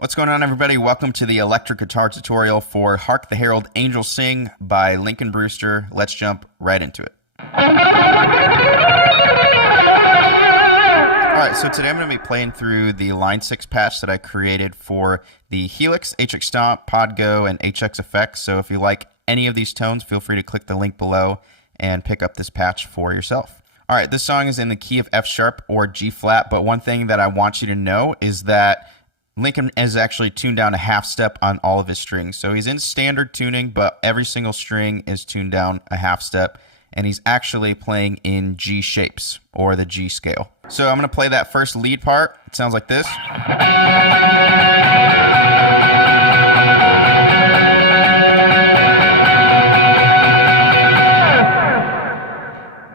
What's going on, everybody? Welcome to the electric guitar tutorial for Hark, the Herald Angels Sing by Lincoln Brewster. Let's jump right into it. Alright, so today I'm going to be playing through the Line 6 patch that I created for the Helix, HX Stomp, Podgo, and HX Effects. So if you like any of these tones, feel free to click the link below and pick up this patch for yourself. Alright, this song is in the key of F sharp or G flat, but one thing that I want you to know is that Lincoln is actually tuned down a half step on all of his strings. So he's in standard tuning, but every single string is tuned down a half step, and he's actually playing in G shapes, or the G scale. So I'm going to play that first lead part. It sounds like this.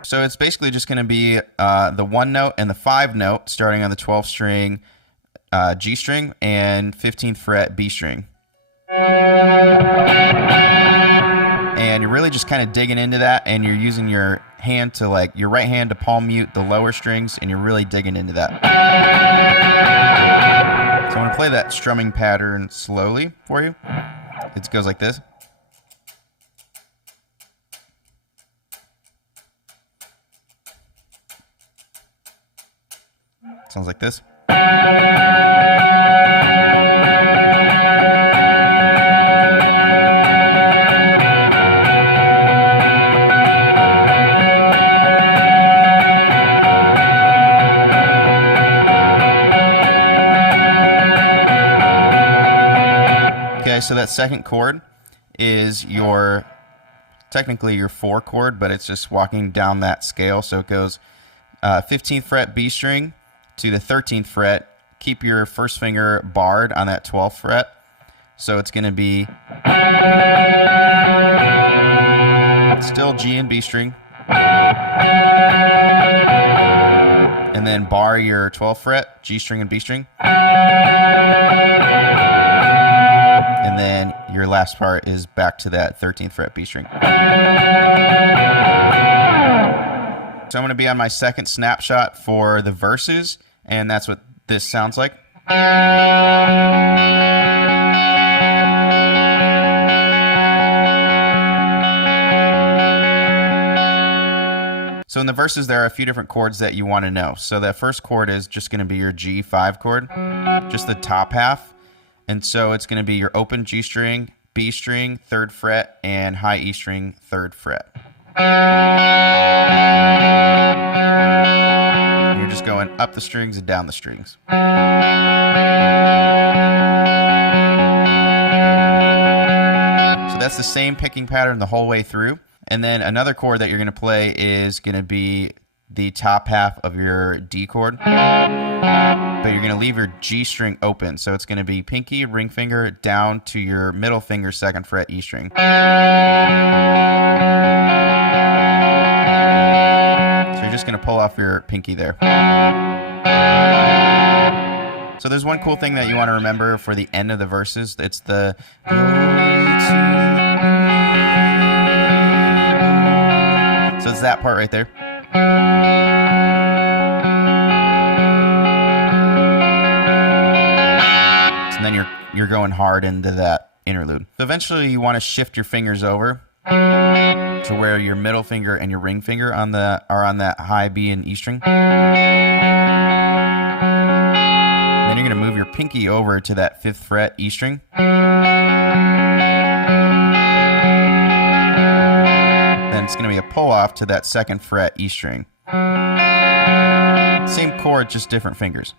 So it's basically just going to be the 1 note and the 5 note, starting on the 12th string, G string, and 15th fret B string. And you're really just kind of digging into that, and you're using your hand to, like, your right hand to palm mute the lower strings, and you're really digging into that. So I'm going to play that strumming pattern slowly for you. It goes like this. Sounds like this. Okay, so that second chord is technically your 4 chord, but it's just walking down that scale. So it goes 15th fret B string to the 13th fret. Keep your first finger barred on that 12th fret. So it's going to be still G and B string. And then bar your 12th fret, G string and B string. And then your last part is back to that 13th fret B string. So I'm going to be on my second snapshot for the verses, and that's what this sounds like. So in the verses, there are a few different chords that you want to know. So that first chord is just going to be your G5 chord, just the top half. And so it's going to be your open G string, B string, 3rd fret, and high E string, 3rd fret. And you're just going up the strings and down the strings. So that's the same picking pattern the whole way through. And then another chord that you're going to play is going to be the top half of your D chord, but you're going to leave your G string open. So it's going to be pinky, ring finger, down to your middle finger, 2nd fret, E string. So you're just going to pull off your pinky there. So there's one cool thing that you want to remember for the end of the verses. It's the so it's that part right there. And then you're going hard into that interlude. So eventually you want to shift your fingers over to where your middle finger and your ring finger are on that high B and E string. And then you're going to move your pinky over to that 5th fret E string. Then it's going to be a pull off to that 2nd fret E string. Same chord, just different fingers.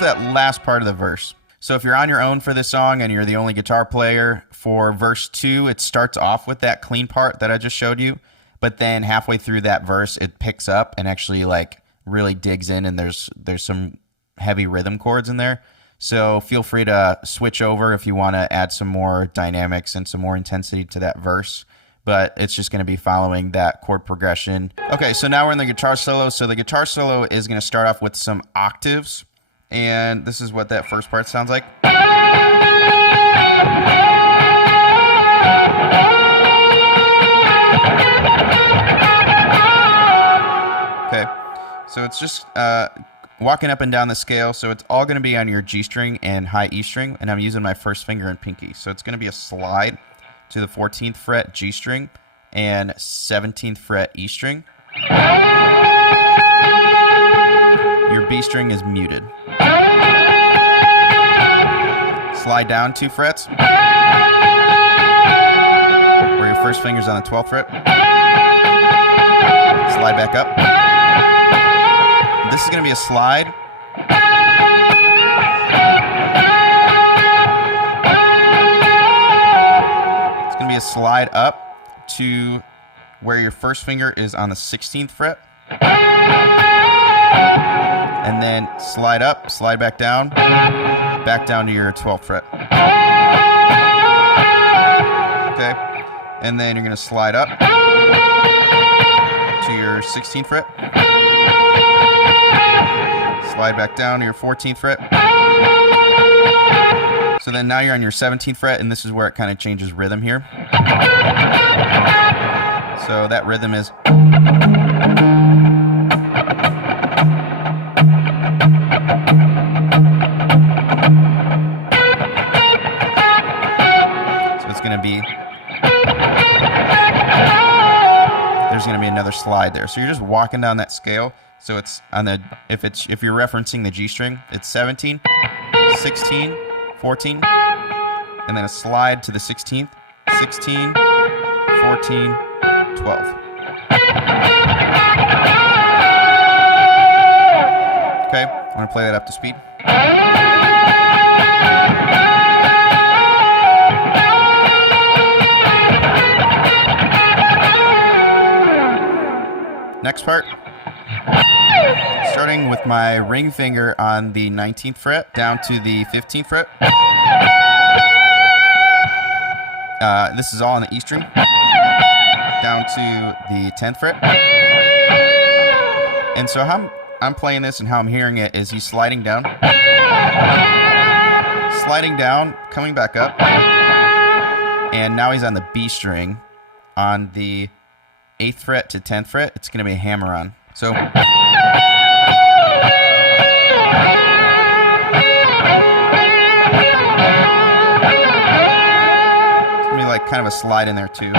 That last part of the verse. So if you're on your own for this song and you're the only guitar player, for verse 2 it starts off with that clean part that I just showed you, but then halfway through that verse it picks up and actually like really digs in, and there's some heavy rhythm chords in there. So feel free to switch over if you want to add some more dynamics and some more intensity to that verse, but it's just going to be following that chord progression. Okay, so now we're in the guitar solo. So the guitar solo is going to start off with some octaves. And this is what that first part sounds like. So it's just walking up and down the scale. So it's all going to be on your G string and high E string, and I'm using my first finger and pinky. So it's going to be a slide to the 14th fret G string and 17th fret E string. Your B string is muted. Slide down 2 frets, where your first finger's on the 12th fret. Slide back up. This is going to be a slide. It's going to be a slide up to where your first finger is on the 16th fret. And then slide up, slide back down to your 12th fret. Okay. And then you're going to slide up to your 16th fret. Slide back down to your 14th fret. So then now you're on your 17th fret, and this is where it kind of changes rhythm here. So that rhythm is. So it's going to be. There's going to be another slide there. So you're just walking down that scale. So it's on the if you're referencing the G string, it's 17, 16, 14, and then a slide to the 16th, 16, 14, 12. Okay, I'm going to play that up to speed. Next part. Starting with my ring finger on the 19th fret down to the 15th fret. This is all on the E string. Down to the 10th fret. And so how I'm playing this and how I'm hearing it is he's sliding down. Sliding down, coming back up. And now he's on the B string on the 8th fret to 10th fret. It's going to be a hammer on. So it's going to be like kind of a slide in there too.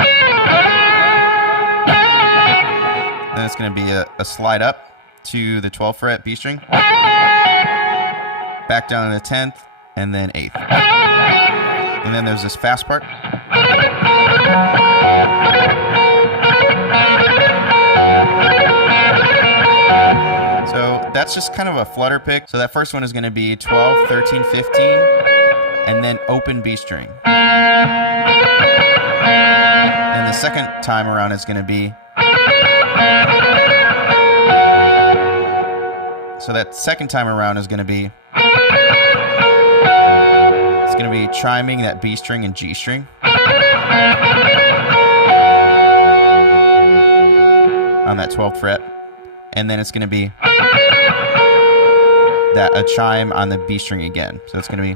Then it's going to be a slide up to the 12th fret B string. Back down to the 10th and then 8th. And then there's this fast part. So that's just kind of a flutter pick. So that first one is going to be 12, 13, 15, and then open B string. And the second time around is going to be. So that second time around is going to be. It's going to be chiming that B string and G string. On that 12th fret. And then it's going to be a chime on the B string again. So it's going to be.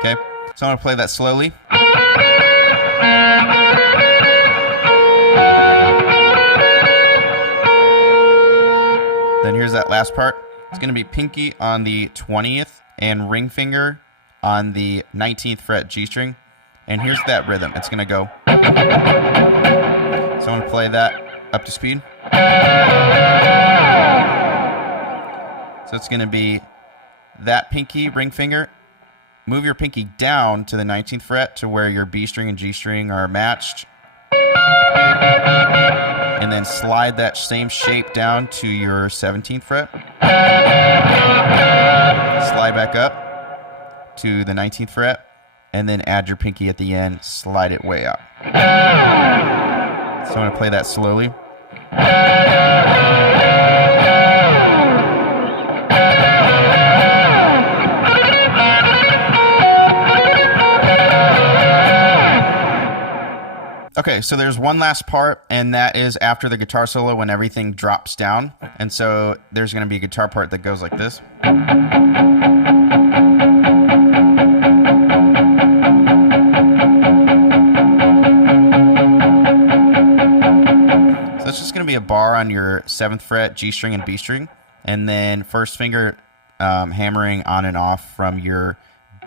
Okay, so I'm going to play that slowly. Then here's that last part. It's going to be pinky on the 20th and ring finger on the 19th fret G string. And here's that rhythm. It's going to go. So I'm going to play that up to speed. So it's going to be that pinky, ring finger. Move your pinky down to the 19th fret to where your B string and G string are matched. And then slide that same shape down to your 17th fret. Slide back up to the 19th fret. And then add your pinky at the end, slide it way out. So I'm going to play that slowly. Okay, so there's one last part, and that is after the guitar solo when everything drops down. And so there's going to be a guitar part that goes like this. be a bar on your 7th fret G string and B string, and then first finger hammering on and off from your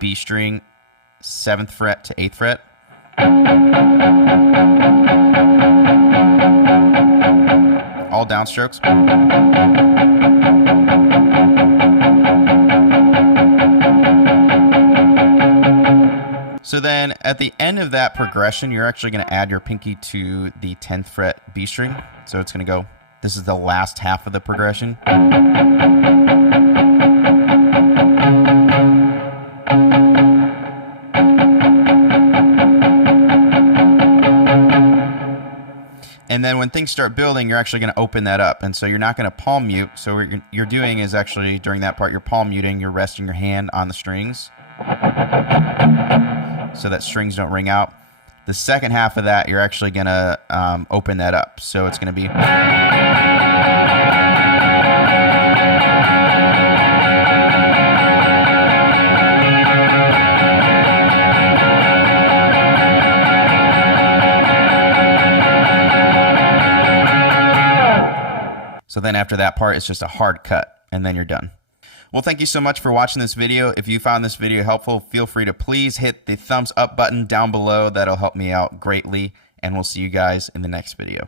B string 7th fret to 8th fret. All downstrokes. So then at the end of that progression, you're actually going to add your pinky to the 10th fret B string. So it's going to go, this is the last half of the progression. And then when things start building, you're actually going to open that up. And so you're not going to palm mute. So what you're doing is actually, during that part, you're palm muting. You're resting your hand on the strings so that strings don't ring out. The second half of that, you're actually going to open that up. So it's going to be... So then after that part, it's just a hard cut, and then you're done. Well, thank you so much for watching this video. If you found this video helpful, feel free to please hit the thumbs up button down below. That'll help me out greatly, and we'll see you guys in the next video.